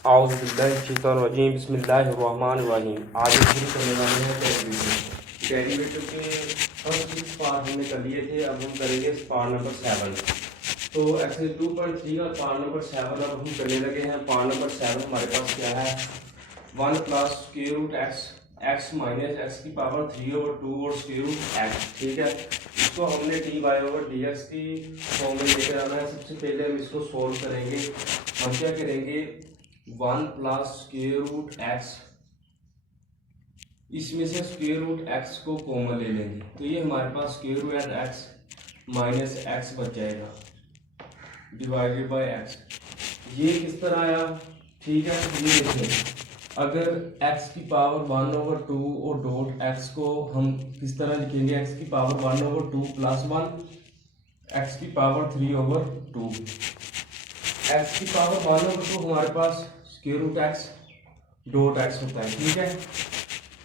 औज़ुबिल्लाहिमिनश्शैतानिर्रजीम बिस्मिल्लाहिर्रहमानिर्रहीम। आज हम शुरू करने वाले हैं डेरिवेटिव के फर्स्ट 6 पार्ट हमने कर लिए थे, अब हम करेंगे पार्ट नंबर 7। तो एक्सरसाइज 2.3 और पार्ट नंबर 7 अब हम करने लगे हैं। पार्ट नंबर 7 हमारे पास क्या है, 1 plus square root x minus x की पावर 3/2 और स्क्वायर रूट एक्स। ठीक है, इसको हमने d y over d x की फॉर्म में लेकर आना है। सबसे पहले हम इसको सोल्व करेंगे। हम क्या करेंगे, 1 प्लस स्क्वायर रूट एक्स, इसमें से स्क्वायर रूट एक्स को कॉमन ले लेंगे तो ये हमारे पास square root x minus x बच जाएगा डिवाइडेड बाय एक्स। ये किस तरह आया, ठीक है। ये देखें, अगर x की पावर 1/2 और डॉट x को हम किस तरह लिखेंगे, x की पावर 1/2 प्लस 1 x की पावर 3/2। x की पावर 1/2 हमारे पास square root x dot x होता है। ठीक है,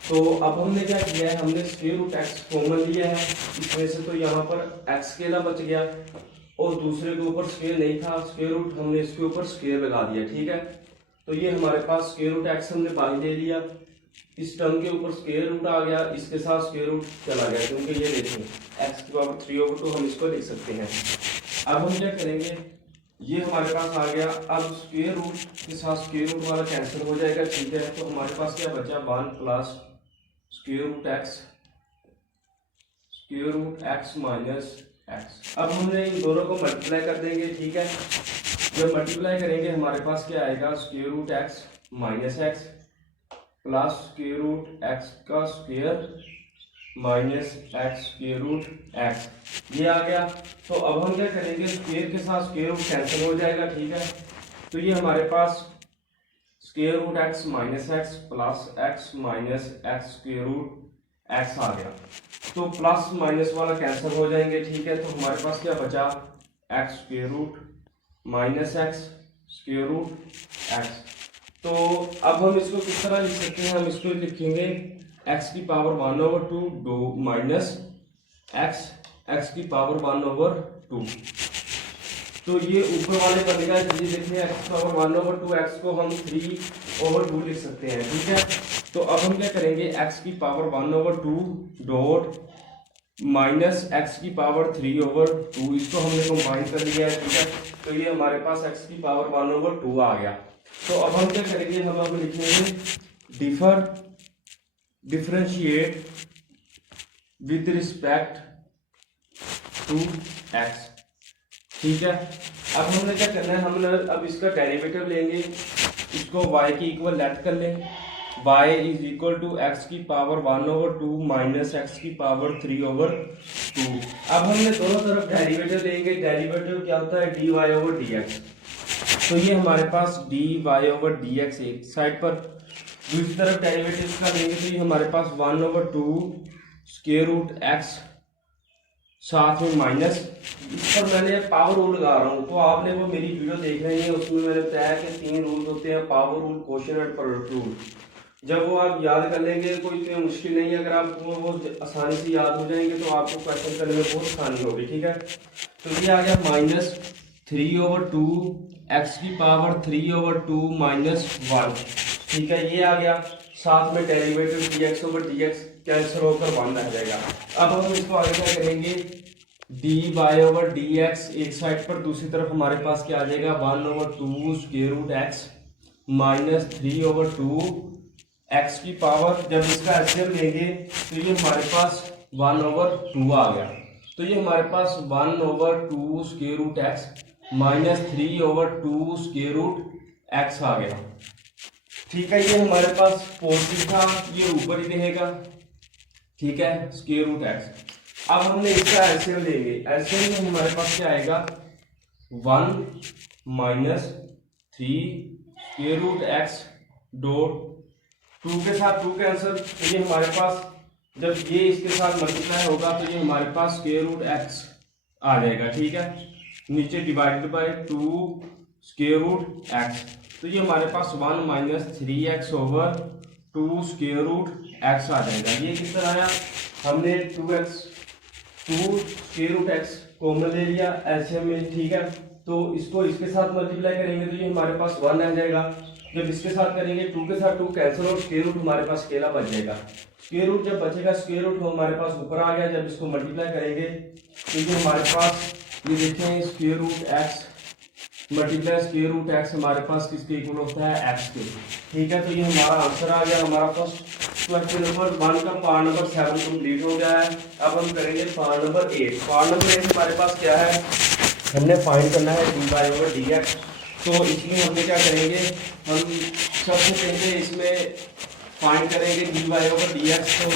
तो अब हमने क्या किया है, हमने स्क्वायर रूट x कॉमन लिया है इसमें से, तो यहाँ पर x अकेला बच गया और दूसरे के ऊपर स्क्वायर नहीं था, स्क्वायर रूट हमने इसके ऊपर स्क्वायर लगा दिया। ठीक है, तो ये हमारे पास स्क्वायर रूट एक्स हमने बाई ले लिया, इस टर्म के ऊपर स्क्वायर रूट आ गया, इसके साथ स्क्वायर रूट चला गया, क्योंकि ये देखें एक्स की पावर 3/2 हम इसको लिख सकते हैं। अब हम क्या करेंगे, ये हमारे पास आ गया, अब स्क्वायर रूट के साथ स्क्वायर रूट वाला कैंसिल हो जाएगा। ठीक है, तो हमारे पास क्या बचा, 1 plus square root x minus x. अब हमने इन दोनों को मल्टीप्लाई कर देंगे। ठीक है, जब मल्टीप्लाई करेंगे हमारे पास क्या आएगा, square root x minus x plus square root x का square minus x square root x, ये आ गया। तो अब हम क्या करेंगे, स्क्वायर के साथ स्क्वायर रूट कैंसिल हो जाएगा। ठीक है, तो ये हमारे पास square root x minus x plus x minus x square root x आ गया। तो प्लस माइनस वाला कैंसिल हो जाएंगे। ठीक है, तो हमारे पास क्या बचा, x square root minus x square root x. तो अब हम इसको किस तरह लिख सकते हैं, हम इसको लिखेंगे x की पावर 1/2 माइनस एक्स की पावर 1/2। तो ये ऊपर वाले बनेगा, ये देखिए x की पावर 1/2 x को हम 3/2 लिख सकते हैं। ठीक है, तो अब हम क्या करेंगे, x की पावर 1/2 डॉट माइनस एक्स की पावर 3/2, इसको हमने कंबाइन कर लिया है। ठीक है, तो ये हमारे पास x की पावर 1/2 आ गया। तो अब हम क्या करेंगे, हम अब लिखेंगे differentiate with respect to x। ठीक है, अब हमने क्या करना है, हमने अब इसका डेरिवेटिव लेंगे, इसको y की इक्वल लेट कर लें, y is equal to x की पावर 1/2 माइनस एक्स की पावर 3/2। अब हमने दोनों तरफ डेरिवेटिव लेंगे, डेरिवेटिव क्या होता है, dy ओवर dx। तो ये हमारे पास dy ओवर dx एक साइड पर, दूसरी तरफ डेरिवेटिव का लेंगे तो ये हमारे पास 1/2 स्क्वायर रूट एक्स साथ में माइनस, इस पर मैंने पावर रूल लगा रहा हूँ। तो आपने वो मेरी वीडियो देख रहे हैं, उसमें मैंने बताया कि 3 रूल होते हैं, पावर रूल, क्वोशिएंट और प्रोडक्ट रूल। जब वो आप याद कर लेंगे, कोई इतनी मुश्किल नहीं है, अगर आपको वो आसानी से याद हो जाएंगे तो आपको क्वेश्चन करने में बहुत आसानी होगी। ठीक है, तो ये आ गया माइनस 3/2 एक्स की पावर 3/2 माइनस 1। ठीक है, ये आ गया, साथ में derivative dx over dx cancel होकर 1 रह जाएगा। अब हम इसको आगे क्या करेंगे, dy ओवर dx एक साइड पर, दूसरी तरफ हमारे पास क्या आ जाएगा, 1/2 square root x minus 3/2 x की पावर, जब इसका एचसीएम लेंगे तो ये हमारे पास 1/2 आ गया। तो ये हमारे पास 1/2 square root x minus 3/2 square root x आ गया। ठीक है, ये हमारे पास पॉजिटिव था, ये ऊपर ही रहेगा। ठीक है, स्क्वायर रूट एक्स। अब हमने इसका एलसीएम लेंगे, एलसीएम में हमारे पास क्या आएगा, 1 minus 3 square root x dot 2 के साथ 2 कैंसिल, तो ये हमारे पास जब ये इसके साथ मल्टीप्लाई होगा तो ये हमारे पास स्क्वायर रूट एक्स आ जाएगा। ठीक है, नीचे divided by 2 square root x, तो ये हमारे पास 1 minus 3x over 2 square root x आ जाएगा। ये किस तरह आया, हमने 2 स्क्वायर रूट एक्स कॉमन ले लिया एलसीएम में। ठीक है, तो इसको इसके साथ मल्टीप्लाई करेंगे तो ये हमारे पास 1 आ जाएगा। जब इसके साथ करेंगे 2 के साथ 2 कैंसिल और स्क्वायर रूट हमारे पास अकेला बच जाएगा। स्क्वायर रूट जब बचेगा, स्क्वायर रूट हमारे पास ऊपर आ गया। जब इसको मल्टीप्लाई करेंगे तो ये हमारे पास, ये देखें, square root x multiply square root x हमारे पास किसके इक्वल होता है, एक्स के। ठीक है, तो ये हमारा आंसर आ गया। हमारा फर्स्ट क्वेश्चन नंबर 1 का पार्ट नंबर 7 कंप्लीट हो गया है। अब हम करेंगे पार्ट नंबर 8। पार्ट नंबर 8 हमारे पास क्या है, हमने फाइंड करना है dy/dx। तो इसमें हमने क्या करेंगे, हम सबसे पहले इसमें फाइंड करेंगे dy/dx। तो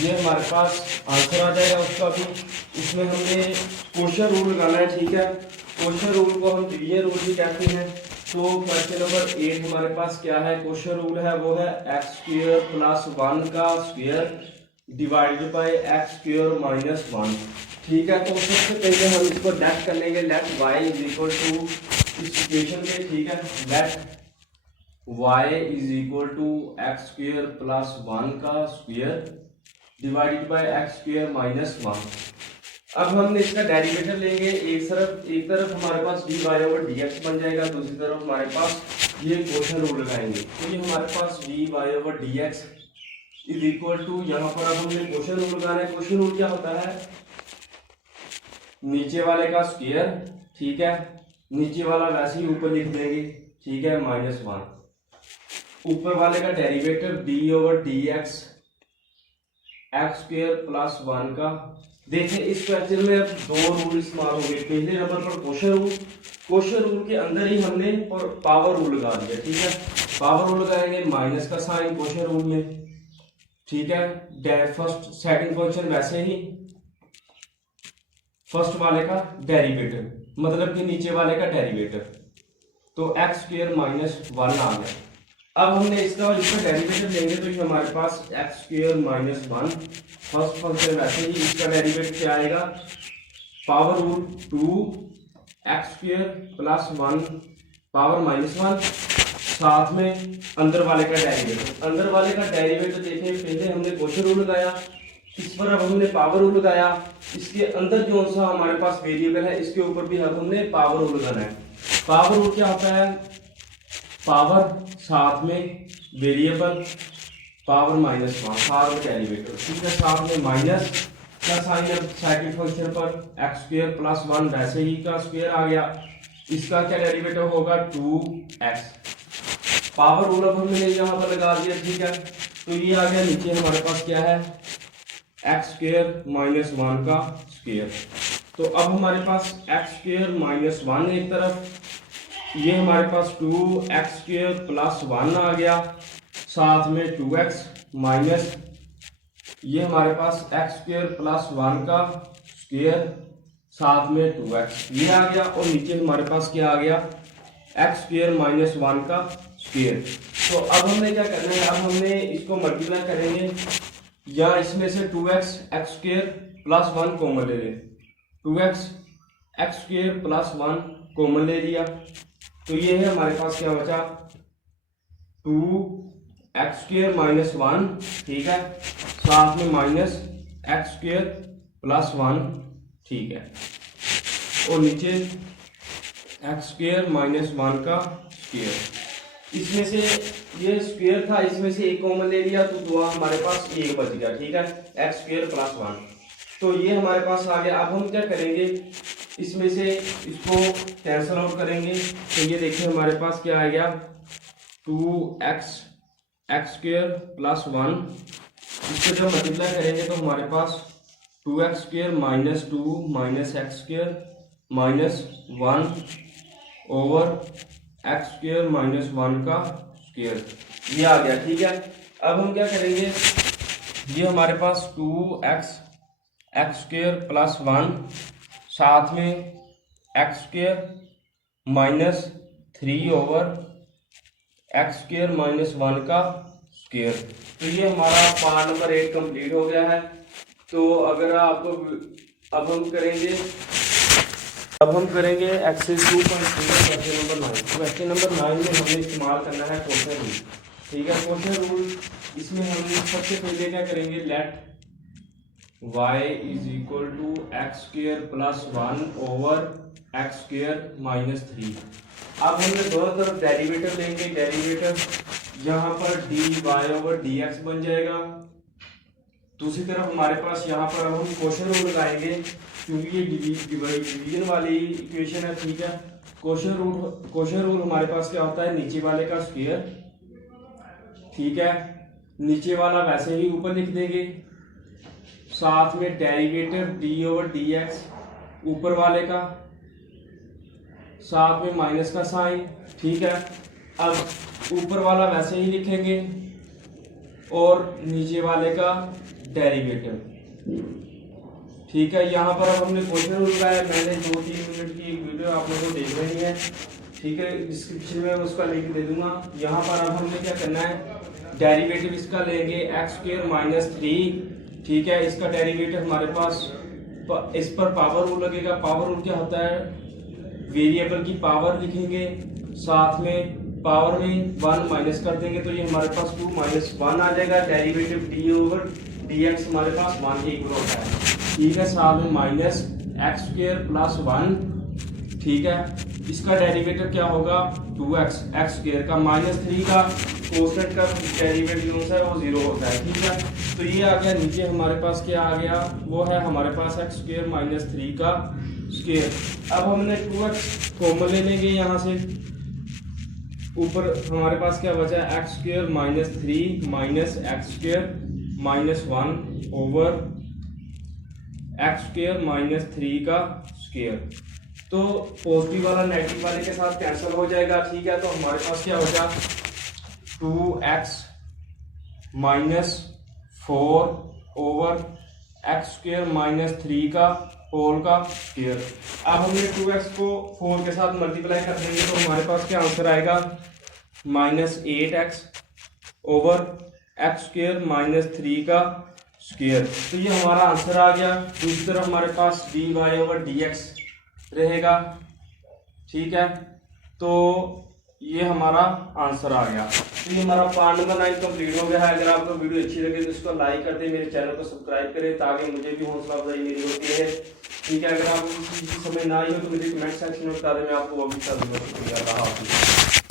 ये हमारे पास आंसर आ जाएगा उसका भी। इसमें हमने क्वोशिएंट रूल लगाना है। ठीक है, क्वोशिएंट रूल को हम डिवीजन रूल भी कहते हैं। तो क्वेश्चन नंबर 8 हमारे पास क्या है, क्वोशिएंट रूल है, वो है x² + 1 का स्क्वायर डिवाइडेड बाय x² - 1। ठीक है, तो सबसे पहले हम इसको लेट कर लेंगे, लेट y = इस इक्वेशन में। ठीक है, लेट y = x² + 1 का स्क्वायर डिवाइडेड बाय x² - 1। अब हमने इसका डेरिवेटिव लेंगे। एक तरफ हमारे पास dy/dx बन जाएगा, दूसरी तरफ हमारे पास ये क्वोशिएंट रूल लगाएंगे। तो ये हमारे पास dy/dx = यहाँ पर अब हमने क्वोशिएंट रूल लगाना है। क्वोशिएंट रूल क्या होता है, नीचे वाले का स्क्वायर। ठीक है, नीचे वाला वैसे ही ऊपर लिख देंगे। ठीक है, -1, ऊपर वाले का डेरिवेटिव dy/dx x² + 1 का। देखिए इस क्वेश्चन में अब 2 रूल इस्तेमाल हो गए। पहले नंबर पर क्वोशिएंट रूल, क्वोशिएंट रूल के अंदर ही हमने पावर रूल लगा दिया। ठीक है, पावर रूल लगाएंगे, माइनस का साइन क्वोशिएंट रूल में। ठीक है, फर्स्ट सेकंड क्वेश्चन वैसे ही, फर्स्ट वाले का डेरिवेटिव मतलब कि नीचे वाले का डेरिवेटिव, तो x² - 1 आ गया। अब हमने इसका डेरिवेटिव लेंगे तो ये हमारे पास x² - 1, फर्स्ट फंक्शन वैसे ही, इसका डेरिवेटिव क्या आएगा, पावर रूल 2x² + 1 पावर -1, साथ में अंदर वाले का डेरिवेटिव। अंदर वाले का डेरिवेटिव देखें, पहले हमने क्वोशिएंट रूल लगाया, इस पर अब हमने पावर रूल लगाया। इसके अंदर जो सा हमारे पास वेरिएबल है, इसके ऊपर भी अब हमने पावर रूल लगाना है। पावर रूल क्या होता है, पावर साथ में वेरिएबल पावर -1 पावर डेरिवेटिव। ठीक है, साथ में माइनस का साइन है सेकंड फंक्शन पर, x² + 1 वैसे ही का स्क्वायर आ गया। इसका क्या डेरिवेटिव होगा, 2x। पावर रूल अब हमने यहाँ पर लगा दिया। ठीक है, तो ये आ गया। नीचे हमारे पास क्या है, x² - 1 का स्क्वायर। तो अब हमारे पास x² - 1 एक तरफ, ये हमारे पास 2x² + 1 आ गया, साथ में 2x माइनस ये हमारे पास x² + 1 का स्क्वायर, साथ में 2x ये आ गया। और नीचे हमारे पास क्या आ गया, x² - 1 का स्क्वायर। तो अब हमने क्या करना है, अब हमने इसको मल्टीप्लाई करेंगे, या इसमें से 2x x² + 1 कॉमन ले लें। 2x x² + 1 कॉमन ले लिया, तो ये है हमारे पास क्या बचा, 2x² - 1। ठीक है, साथ में माइनस x² + 1। ठीक है, और नीचे x² - 1 का स्क्वायर। इसमें से ये स्क्वायर था, इसमें से एक कॉमन ले लिया, तो दो हमारे पास एक बच गया। ठीक है, x² + 1, तो ये हमारे पास आ गया। अब हम क्या करेंगे, इसमें से इसको कैंसल आउट करेंगे, तो ये देखिए हमारे पास क्या आ गया, 2x x² + 1। इसको जब मल्टीप्लाई करेंगे तो हमारे पास 2x² - 2 - x² - 1 ओवर x² - 1 का स्क्वायर, ये आ गया। ठीक है, अब हम क्या करेंगे, ये हमारे पास 2x x² + 1 साथ में x² - 3 ओवर x² - 1 का स्क्वायर। तो ये हमारा पार्ट नंबर 8 कंप्लीट हो गया है। तो अगर आपको अब हम करेंगे exercise 2.3 question number 9। Question number 9 में हमें इस्तेमाल करना है क्वोशिएंट रूल। ठीक है, क्वोशिएंट रूल, इसमें हम सबसे पहले क्या करेंगे, late y = x² + 1 over x² - 3। अब हमने दोनों तरफ डेरिवेटिव लेंगे, डेरिवेटिव यहाँ पर dy/dx बन जाएगा। दूसरी तरफ हमारे पास यहाँ पर अब हम क्वोशर रूल लगाएंगे, क्योंकि ये डिवीजन वाली इक्वेशन है, ठीक है। क्वोशर रूल हमारे पास क्या होता है, नीचे वाले का स्क्वायर, ठीक है। नीचे वाला वैसे ही ऊपर लिख देंगे, साथ में डेरिवेटिव d/dx ऊपर वाले का, साथ में माइनस का साइन, ठीक है। अब ऊपर वाला वैसे ही लिखेंगे और नीचे वाले का डेरिवेटिव, ठीक है। यहाँ पर अब हमने क्वेश्चन रूल लगाया, मैंने 2-3 मिनट की एक वीडियो आप लोगों को देख रही है, ठीक है। डिस्क्रिप्शन में उसका लिंक दे दूंगा। यहाँ पर अब हमने क्या करना है, डेरिवेटिव इसका लेंगे x² - 3, ठीक है। इसका डेरिवेटिव हमारे पास, इस पर पावर रूल लगेगा। पावर रूल क्या होता है, वेरिएबल की पावर लिखेंगे, साथ में पावर में 1 माइनस कर देंगे, तो ये हमारे पास 2 - 1 आ जाएगा। डेरिवेटिव d/dx हमारे पास 1 इक्वल होता है, ठीक है। साथ में माइनस x² + 1, ठीक है। इसका डेरिवेटिव क्या होगा, 2x, x² का -3 का कोसेट का डेरिवेटिव होता है वो 0 होता है, ठीक है। तो ये आ गया। नीचे हमारे पास क्या आ गया, वो है हमारे पास x² - 3 का स्क्वायर। अब हमने 2x कॉमन ले लेंगे यहाँ से, ऊपर हमारे पास क्या बचा है, x² - 3 minus x² - 1 over x² - 3 का स्क्वायर। तो पॉजिटिव वाला नेगेटिव वाले के साथ कैंसिल हो जाएगा, ठीक है। तो हमारे पास क्या बचा, 2x - 4 ओवर x² - 3 का होल का स्क्वायर। अब हमने 2x को 4 के साथ मल्टीप्लाई कर देंगे, तो हमारे पास क्या आंसर आएगा, -8x ओवर x² - 3 का स्क्वायर। तो ये हमारा आंसर आ गया। दूसरी तरफ हमारे पास dy/dx रहेगा, ठीक है। तो ये हमारा आंसर आ गया। तो ये हमारा पार्ट नंबर 9 कंप्लीट हो गया है। अगर आपको वीडियो अच्छी लगे तो इसको लाइक कर दें, मेरे चैनल को सब्सक्राइब करें, ताकि मुझे भी हौसला अफजाई मेरी होती है, ठीक है। अगर आपको किसी समझ ना आई हो तो मुझे कमेंट सेक्शन में बता दें, मैं आपको वो भी बता दूंगा। शुक्रिया।